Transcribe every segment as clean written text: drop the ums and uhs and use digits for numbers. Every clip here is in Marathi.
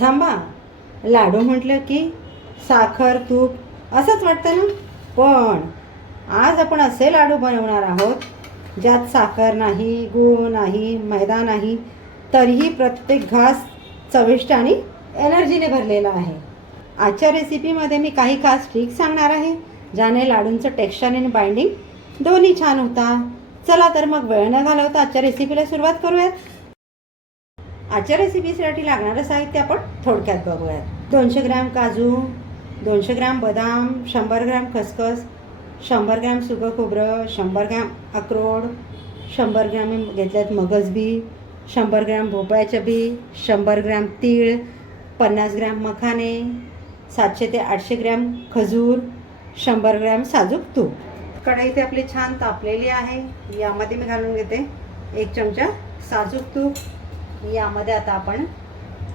थांबा, लाडू म्हटलं की साखर तूप असंच वाटतं ना. पण आज आपण असे लाडू बनवणार आहोत ज्यात साखर नाही, गूळ नाही, मैदा नाही, तरीही प्रत्येक घास चविष्ट आणि एनर्जीने भरलेला आहे. आजच्या रेसिपीमध्ये मी काही खास ट्रिक सांगणार आहे ज्याने लाडूंचं टेक्स्चर आणि बाइंडिंग दोन्ही छान होता. चला तर मग वेळ न घालवता आजच्या रेसिपीला सुरुवात करूयात. आजच्या रेसिपीसाठी लागणारं साहित्य आपण थोडक्यात बघूयात. 200 ग्रॅम काजू, 200 ग्रॅम बदाम, 100 ग्रॅम खसखस, 100 ग्रॅम सुकं खोबरं, 100 ग्रॅम अक्रोड, 100 ग्रॅम घेतल्यात मगज बी, 100 ग्रॅम भोपळ्याच्या बी, 100 ग्रॅम तीळ, 50 ग्रॅम मखाने, 700 ते 800 ग्रॅम खजूर, 100 ग्रॅम साजूक तूप. कढई इथे आपली छान तापलेली आहे. यामध्ये मी घालून घेते 1 चमचा साजूक तूप. यामध्ये आता आपण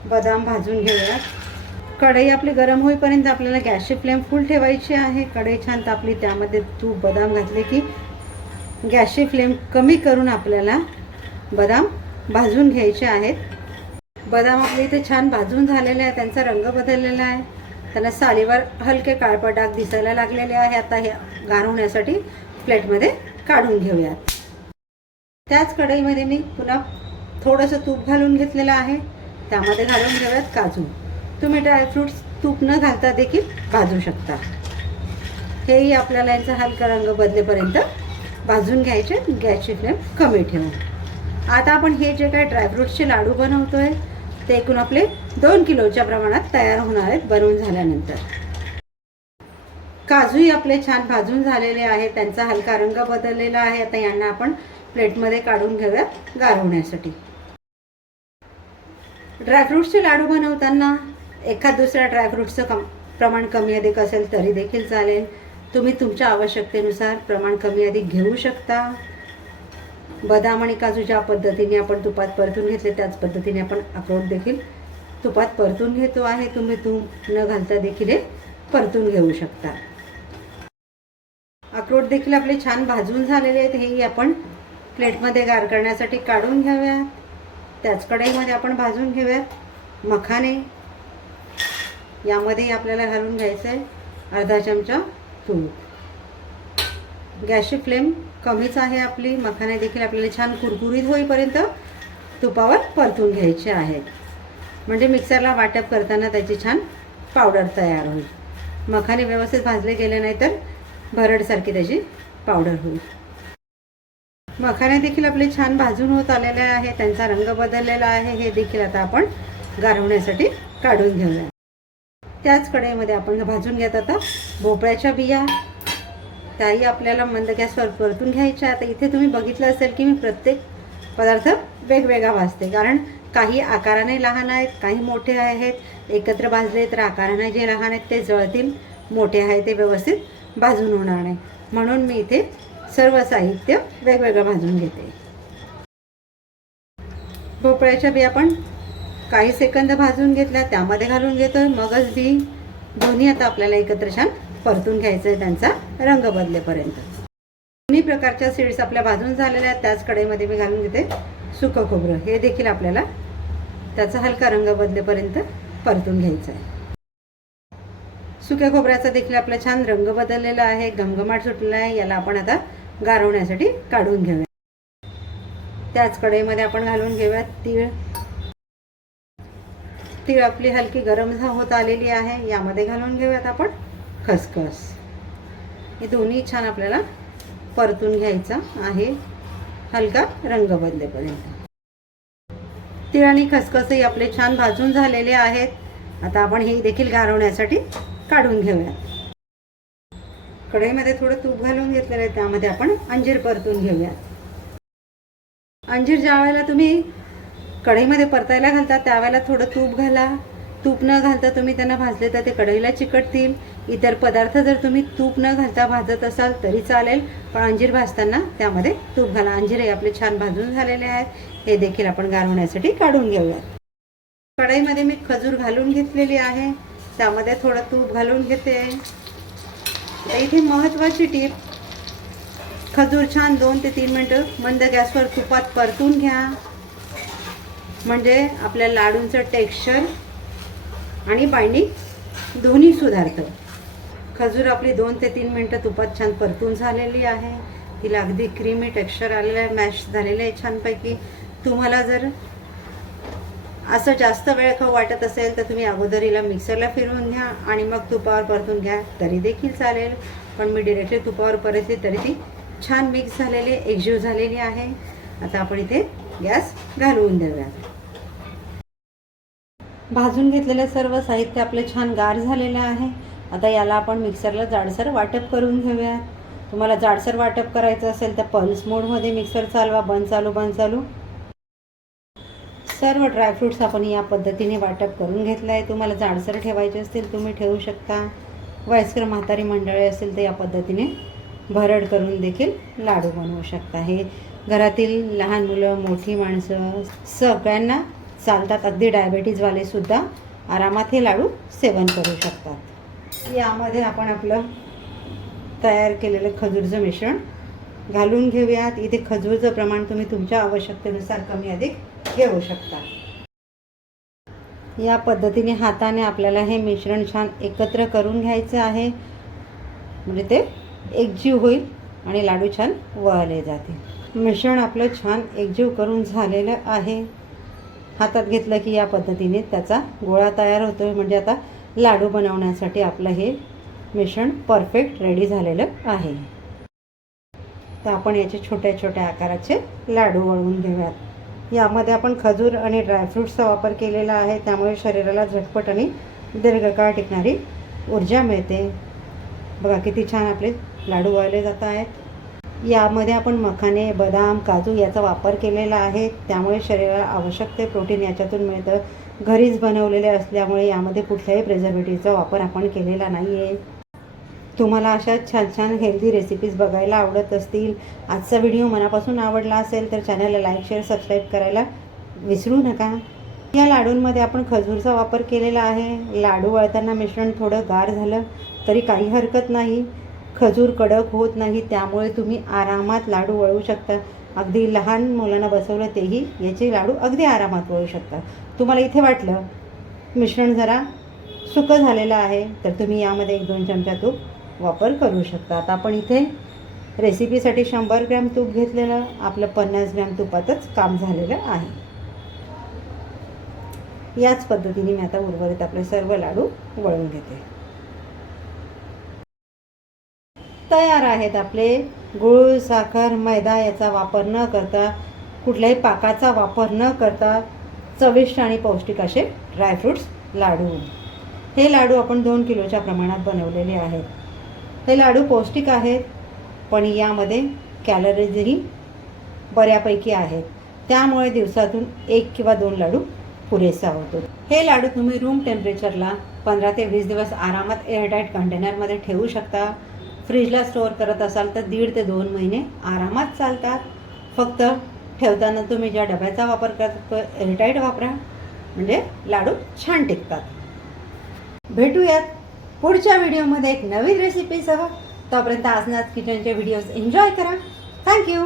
बदाम भाजून घेऊया. कढई आपली गरम होईपर्यंत आपल्याला गॅसची फ्लेम फुल ठेवायची आहे. कढई छान तापली, त्यामध्ये तूप बदाम घातले की गॅसची फ्लेम कमी करून आपल्याला बदाम भाजून घ्यायचे आहेत. बदाम आपले इथे छान भाजून झालेले आहे, त्यांचा रंग बदललेला आहे, त्यांना सालीवर हलके काळपट डाग दिसायला लागलेले आहे. आता हे गार होण्यासाठी प्लेटमध्ये काढून घेऊयात. त्याच कढईमध्ये मी पुन्हा थोडंसं तूप घालून घेतलेलं आहे. त्यामध्ये घालून घेऊयात काजू. तुम्ही ड्रायफ्रूट्स तूप न घालता देखील भाजू शकता. हेही आपल्याला यांचा हलका रंग बदलेपर्यंत भाजून घ्यायचे. गॅसची फ्लेम कमी ठेवून आता आपण हे जे काय ड्रायफ्रूट्सचे लाडू बनवतोय ते एकूण आपले 2 किलोच्या प्रमाणात तयार होणार आहेत बनवून झाल्यानंतर. काजूही आपले छान भाजून झालेले आहेत, त्यांचा हलका रंग बदललेला आहे. आता यांना आपण प्लेटमध्ये काढून घेऊयात गार होण्यासाठी. ड्रायफ्रूट्सचे लाडू बनवताना एखाद दुसऱ्या ड्रायफ्रूट्सचं प्रमाण कमी अधिक असेल तरी देखील चालेल. तुम्ही तुमच्या आवश्यकतेनुसार प्रमाण कमी अधिक घेऊ शकता. बदाम आणि काजू ज्या पद्धतीने आपण तुपात परतून घेतले त्याच पद्धतीने आपण अक्रोड देखील तुपात परतून घेतो आहे. तुम्ही तूप न घालता देखील हे परतून घेऊ शकता. अक्रोड देखील आपले छान भाजून झालेले आहेत. हेही आपण प्लेटमध्ये गार करण्यासाठी काढून घेऊयात. त्याच कढईमध्ये आपण भाजून घेऊयात मखाने. यामध्ये आपल्याला घालून घ्यायचं आहे अर्धा चमचा तूप. गॅसची फ्लेम कमीच आहे आपली. मखाने देखील आपल्याला छान कुरकुरीत होईपर्यंत तुपावर परतून घ्यायचे आहेत, म्हणजे मिक्सरला वाटप करताना त्याची छान पावडर तयार होईल. मखाने व्यवस्थित भाजले गेले नाही तर भरडसारखी त्याची पावडर होईल. मखाने देखील आपले छान भाजून होत आलेले आहे, त्यांचा रंग बदललेला आहे. हे देखील आता आपण गार होण्यासाठी काढून घेऊया. त्याच कढईमध्ये आपण भाजून घेत आता भोपळ्याच्या बिया. त्याही आपल्याला मंद गॅसवर परतून घ्यायच्या. आता इथे तुम्ही बघितलं असेल की मी प्रत्येक पदार्थ वेगवेगळा भाजते, कारण काही आकाराने लहान आहेत, काही मोठे आहेत. एकत्र भाजले तर आकाराने जे लहान आहेत ते जळतील, मोठे आहे ते व्यवस्थित भाजून होणार नाही. म्हणून मी इथे सर्व साहित्य वेगवेगळं भाजून घेते. भोपळ्याच्या बिया आपण काही सेकंद भाजून घेतल्या, त्यामध्ये घालून घेतो मगज बी. दोन्ही आता आपल्याला एकत्र छान परतून घ्यायचं आहे, त्यांचा रंग बदलेपर्यंत. दोन्ही प्रकारच्या सीड्स आपल्या भाजून झालेल्या आहेत. त्याच कढईमध्ये मी घालून घेते सुकं खोबरं. हे देखील आपल्याला त्याचा हलका रंग बदलेपर्यंत परतून घ्यायचं आहे. सुक्या खोबऱ्याचा देखील आपला छान रंग बदललेला आहे, घमघमाट सुटलेला आहे. याला आपण आता गार होण्यासाठी काढून घेऊया. त्याच कढईमध्ये आपण घालून घेऊयात तीळ. तीळ आपली हलकी गरम होत आलेली आहे. यामध्ये घालून घेऊयात आपण खसखस. हे दोन्ही छान आपल्याला परतून घ्यायचा आहे हलका रंग बदलेपर्यंत. तीळ आणि खसखसही आपले छान भाजून झालेले आहेत. आता आपण हे देखील गार होण्यासाठी काढून घेऊयात. कढईमध्ये थोडं तूप घालून घेतलेलं आहे, त्यामध्ये आपण अंजीर परतून घेऊयात. अंजीर ज्या वेळेला तुम्ही कढईमध्ये परतायला घालता त्यावेळेला थोडं तूप घाला. तूप न घालता तुम्ही त्यांना भाजले तर ते कढईला चिकटतील. इतर पदार्थ जर तुम्ही तूप न घालता भाजत असाल तरी चालेल, पण अंजीर भाजताना त्यामध्ये तूप घाला. अंजीरही आपले छान भाजून झालेले आहेत. हे देखील आपण गार होण्यासाठी काढून घेऊयात. कढईमध्ये मी खजूर घालून घेतलेली आहे, त्यामध्ये थोडं तूप घालून घेते. इथे महत्त्वाची टीप, खजूर छान 2 ते 3 मिनिटं मंद गॅसवर तुपात परतून घ्या, म्हणजे आपल्या लाडूंचं टेक्स्चर आणि बाइंडिंग दोन्ही सुधारतं. खजूर आपली 2 ते 3 मिनटं तुपात छान परतून झालेली आहे. तिला अगदी क्रीमी टेक्स्चर आलेलं आहे, मॅश झालेलं आहे छानपैकी. तुम्हाला जर असं जास्त वेळ खाऊ वाटत असेल तर तुम्ही अगोदर हिला मिक्सरला फिरवून घ्या आणि मग तुपावर परतून घ्या तरी देखील चालेल. पण मी डिरेक्टली तुपावर परतली तरी ती छान मिक्स झालेली, एकजीव झालेली आहे. आता आपण इथे गॅस घालवून देऊया. भाजून घेतलेलं सर्व साहित्य आपलं छान गार झालेलं आहे. आता याला आपण मिक्सरला जाडसर वाटप करून घेऊया. तुम्हाला जाडसर वाटप करायचं असेल तर पल्स मोडमध्ये मिक्सर चालवा, बंद चालू. सर्व ड्रायफ्रूट्स आपण या पद्धतीने वाटप करून घेतलं आहे. तुम्हाला जाडसर ठेवायचे असतील तुम्ही ठेवू शकता. वयस्कर म्हातारी मंडळी असेल तर या पद्धतीने भरड करून देखील लाडू बनवू शकता. हे घरातील लहान मुलं, मोठी माणसं सगळ्यांना चालतात. अगदी डायबेटीजवाले सुद्धा आरामात हे लाडू सेवन करू शकतात. यामध्ये आपण आपलं तयार केलेलं खजूरचं मिश्रण घालून घेऊयात. इथे खजूरचं प्रमाण तुम्ही तुमच्या आवश्यकतेनुसार कमी अधिक घेऊ शकता. या पद्धतीने हाताने आपल्याला हे मिश्रण छान एकत्र करून घ्यायचं आहे, म्हणजे ते एकजीव होईल आणि लाडू छान वळले जातील. मिश्रण आपलं छान एकजीव करून झालेलं आहे. हातात घेतलं की या पद्धतीने त्याचा गोळा तयार होतो. म्हणजे आता लाडू बनवण्यासाठी आपलं हे मिश्रण परफेक्ट रेडी झालेलं आहे. तर आपण याचे छोट्या छोट्या आकाराचे लाडू वळवून घेऊयात. यामध्ये आपण खजूर आणि ड्रायफ्रूट्सचा वापर केलेला आहे, त्यामुळे शरीराला झटपट आणि दीर्घकाळ टिकणारी ऊर्जा मिळते. बघा किती छान आपले लाडू वळले जात आहेत. यामध्ये आपण मखाने, बदाम, काजू याचा वापर केलेला आहे, त्यामुळे शरीराला आवश्यक ते प्रोटीन याच्यातून मिळतं. घरीच बनवलेले असल्यामुळे यामध्ये कुठल्याही प्रिझर्वेटिव्हचा वापर आपण केलेला नाही आहे. तुम्हाला अशा छान छान हेल्दी रेसिपीज बघायला आवडत असतील, आजचा व्हिडिओ मनापासून आवडला असेल तर चॅनलला लाईक, शेअर, सबस्क्राईब करायला विसरू नका. या लाडूंमध्ये आपण खजूरचा वापर केलेला आहे. लाडू वळताना मिश्रण थोडं गार झालं तरी काही हरकत नाही. खजूर कडक होत नाही, त्यामुळे तुम्ही आरामात लाडू वळवू शकता. अगदी लहान मुलांना बसवलं तेही याचे लाडू अगदी आरामात वळू शकता. तुम्हाला इथे वाटलं मिश्रण जरा सुकं झालेलं आहे तर तुम्ही यामध्ये 1-2 चमचा तूप वापर करू शकता. आता आपण इथे रेसिपीसाठी 100 ग्रॅम तूप घेतलेलं, आपलं 50 ग्रॅम तुपातच काम झालेलं आहे. याच पद्धतीने मी आता उर्वरित आपले सर्व लाडू वळवून घेते. तयार आहेत आपले गूळ, साखर, मैदा याचा वापर न करता, कुठल्याही पाकाचा वापर न करता चविष्ट आणि पौष्टिक असे ड्रायफ्रूट्स लाडू. हे लाडू आपण 2 किलोच्या प्रमाणात बनवलेले आहेत. हे लाडू पौष्टिक आहेत, पण यामध्ये कॅलरीजही बऱ्यापैकी आहेत, त्यामुळे दिवसातून 1 किंवा 2 लाडू पुरेसा होतो. हे लाडू तुम्ही रूम टेम्परेचरला 15 ते 20 दिवस आरामात एअरटाईट कंटेनरमध्ये ठेवू शकता. फ्रीजला स्टोअर करत असाल तर 1.5 ते 2 महिने आरामात चालतात. फक्त ठेवताना तुम्ही ज्या डब्याचा वापर करता एअरटाईट वापरा, म्हणजे लाडू छान टिकतात. भेटूयात पुढच्या व्हिडिओमध्ये एक नवीन रेसिपीसह. तोपर्यंत आजनाथ किचनचे व्हिडिओज एन्जॉय करा. थँक्यू.